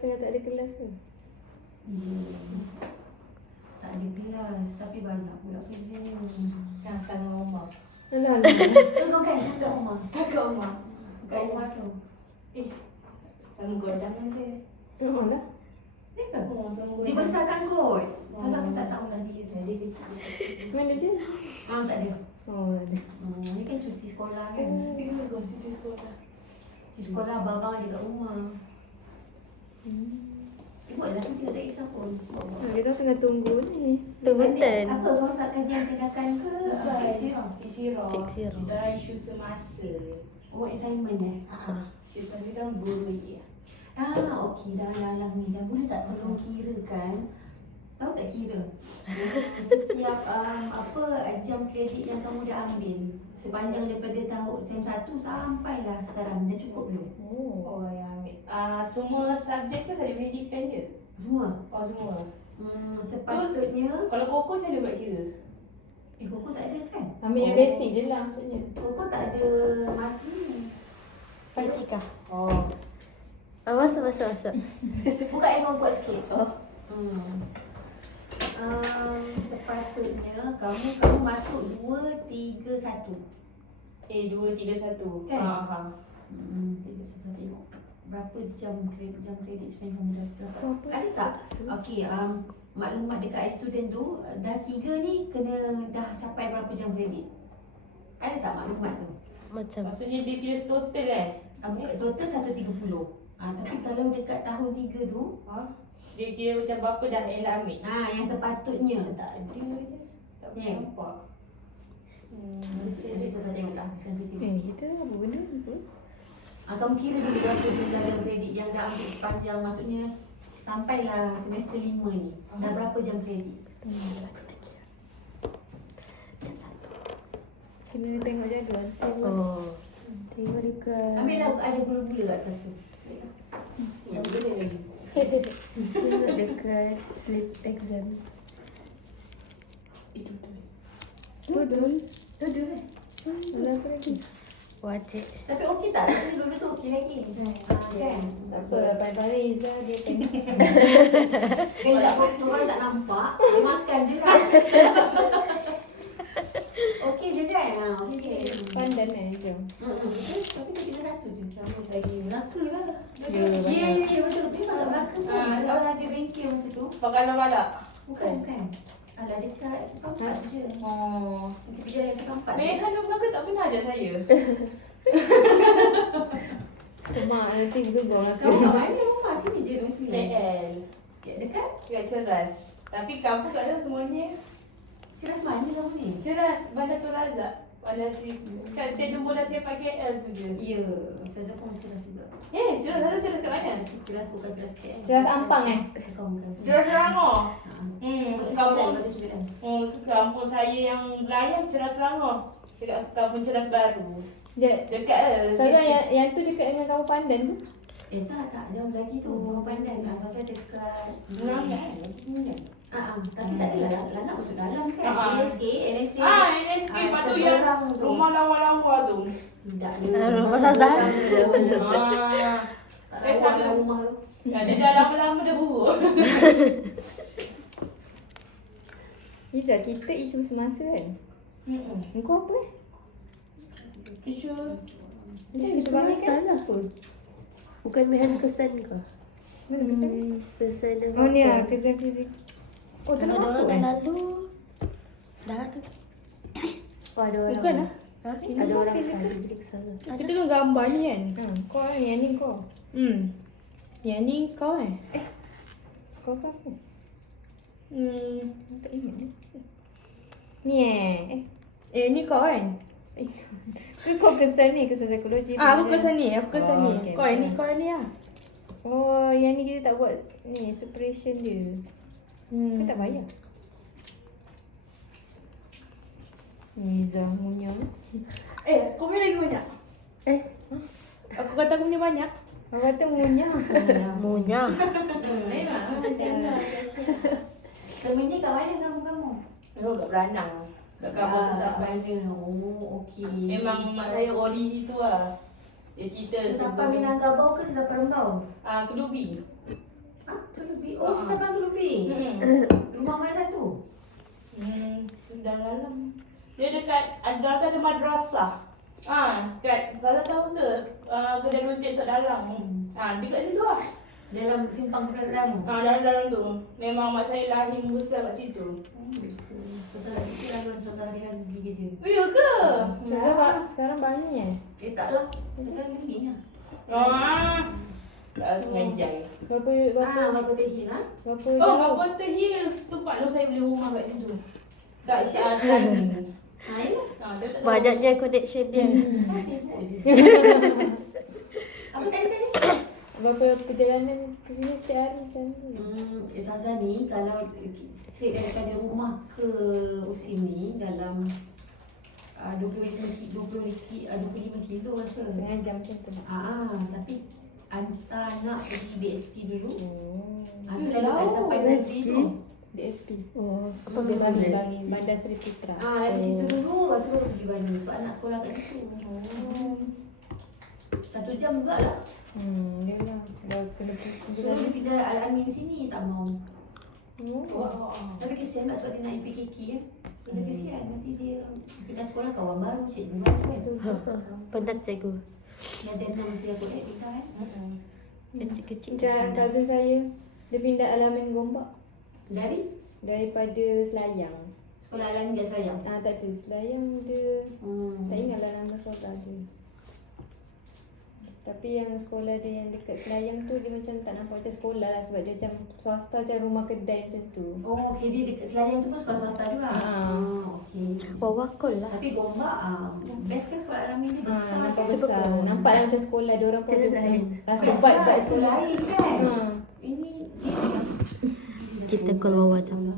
tengah tak ada kelas ke? Tak ada kelas, tapi banyak pula kerja ni. Tangan rumah. Alah. Kau kan kat rumah? Tak kat rumah. Kat rumah tu. Sama godam yang saya. Lah. Ya ke? Sama Dia besarkan kot. Aku tak tahu lah dia tu. Dia kecil. Mana dia? Tak ada. Oh, ada. Ni kan cuti sekolah kan. Kau cuti sekolah. Cuti sekolah abang-abang dia kat rumah. Buat lah, aku tak kisah pun. Kita tengah tunggu ni. Tunggu turn. Apa kau usah kajian tindakan ke? Fixirah. Fixirah. Fixirah. Dalam isu semasa. Oh, assignment Isu semasa kita guru ya. Okey dah lalang ni. Dah boleh tak tolong kira kan? Tahu tak kira? Setiap jam kredit yang kamu dah ambil sepanjang daripada tahun SEM 1 sampailah sekarang. Dah cukup belum? Oh, yang ambil. Semua subjek ke subjek pendidikan je? Semua? Oh, semua. Sepatutnya Kalau Koko macam mana buat kira? Koko tak ada kan? Ambil yang basic je lah maksudnya. Koko tak ada ni. Praktika. Oh. Masuk. Buka aircon kuat sikit. Sepatutnya kamu masuk 2, 3, 1. 2, 3, 1. Kan? Ha. Tengok berapa jam kredit spend kamu dah berapa? Ada tak? Okey, maklumat dekat student tu dah 3 ni kena dah capai berapa jam kredit? Ada tak maklumat tu? Macam Maksudnya dia kira total Total 130. Tapi kalau dekat tahun 3 tu, dia kira macam berapa dah Ella ambil. yang sepatutnya. Macam tak ada je. Tak boleh nampak. Jadi saya tengok lah sensitif sikit. Kita apa benda tu? Kamu kira dulu berapa jumlah jam kredit yang dah ambil sepanjang, maksudnya sampailah semester 5 ni. Dah berapa jam kredit? Saya kena tengok jadual. Tengok dekat. Ambil lah ada gula-gula kat atas tu. Boleh lagi. Tengok dekat slip exam. Itu tu. Dudul. Betul Apa lagi? wajib. Tapi okey tak? Rasanya dulu tu okey lagi. Kan? Tak apa, pandai Izzah dia tengok. Gelap waktu orang tak nampak, dia makan je kan. Okey je kan? Okey. Pandan jom. Tapi tak kira satu je. Rambut lagi Melaka lah. Ya, betul. Dia tak belakang tu. Kalau ada bengkel masa tu. Pakai balak. Bukan. Alah dekat sekampat je. Oh. Kita jalan sekampat. Hanum Melaka tak pernah ajak saya. Semak nanti bergegor lah. Kamu kat mana rumah? Sini je 29. PL. Dekat? Dekat Ceras. Tapi kampung kat sana semuanya Ceras mana kamu ni? Ceras. Bandar Tun Razak. Bandar kat stadium bola sepak KL tu je. Ya, Ustazah pun ceras juga. Ceras sana ceras kat mana? Ceras bukan ceras KL. Ceras Ampang Bukan. Ceras Selangor. Kampung. Kampung saya yang Belayang Ceras Selangor. Dekat kampung Ceras Baru. Dekat Sekarang yang tu dekat dengan kamu Pandan tu? Tak. Jauh lagi tu. Kamu pandai tak? Pasal dekat... Melanggar. Tapi tak adalah Langgar masuk dalam kan? NSK. NSK lepas tu yang rumah lawa-lawa tu. Tidak. Rumah Sazan. Tak tahu rumah tu. Dia dah lama-lama dah buruk. Izzah, kita isu semasa kan? Engkau apa Isu Isu semasa lah apa? Bukan Mehan kesan ke? Mana kesan ni? Kesan dengan Oh ni lah, kesan fizik. Oh, tak Ada masuk orang kan? dah lalu. Dah tu. Ada orang. Bukan lah. Ada orang Fizikal. kali beri kesan. Kita tengok gambar ni kan? Kau kan, yang ni kau. Yang ni kau Kau ke aku? Tak ingat ni. Ni ni kau kan? tu kau kesan ni, kesan psikologi. Aku kesan ni, okey, Kau okey. ni, kau ni lah. Oh, yang ni kita tak buat ni, separation dia. Kau tak bayar. Ni Izzah munyam. Kau punya lagi banyak. Aku kata aku punya banyak. Kau kata munyam. Munyah. memang. Sebenarnya kat mana kamu? Aku kat Beranang. Kat kampung Sesapan. Oh, okey. Memang mak saya ori tu lah. Dia cerita Sesapan Minangkabau ke Sesapan Rembau? Kelubi. lebih. Oh, sesama tu lebih. Rumah mana satu? Dalam. Dia dekat ada madrasah. Kat Fazal tahu ke? Kedai runcit kat dalam. Dekat situ lah. Dalam simpang pertama. Dalam tu. Memang mak saya lahir besar kat situ. Itu lah tuan hari-hari pergi kerja. Ya ke? Sekarang banyak. Taklah. Sekarang beli lah. Kat Sungai Jai. Berapa tehil lah? Berapa Oh, Bapa Hill. Tempat tu saya beli rumah kat situ. Kat Syahrini. Banyaknya connection dia. Sibuk je. Apa tadi? Berapa perjalanan ke sini setiap hari macam mana? Saza ni kalau straight daripada rumah ke Usim ni dalam 25 kilo rasa. Setengah jam macam tu. Tapi hantar nak pergi BSP dulu. Tu dah dah dekat tahu, sampai nanti tu. BSP. Oh, apa Bangi, Bandar Seri Putra. Dari situ dulu, lepas tu baru pergi Bandung sebab anak sekolah kat situ. 1 jam juga lah. Yalah. Dah kena Suruh dia pindah Al-Amin sini, tak mau. Wah. Tapi kesian tak sebab dia nak IPKK kan. Dia kesian, nanti dia pindah sekolah kawan baru, cikgu baru kan. Penat cikgu. Darjah 6 nanti aku pindah kan. Kecil-kecil. Macam cousin saya, dia pindah Al-Amin Gombak daripada Selayang. Sekolah Al-Amin kat Selayang. Tak ada, Selayang dia tak ingatlah nama sekolah dia. Tapi yang sekolah dia yang dekat Selayang tu dia macam tak nampak macam sekolah lah sebab dia macam swasta macam rumah kedai macam tu. Oh, okey, dia dekat Selayang tu pun sekolah swasta juga. Okey. Wakol lah. Tapi Gombak best kan sekolah Al-Amin ni besar. Nampak kan? besar. Nampak lah macam sekolah dia orang pun Dia ada lain. rasa Best vibe lah, sekolah. lain kan. Ha. Ini Kita keluar macam.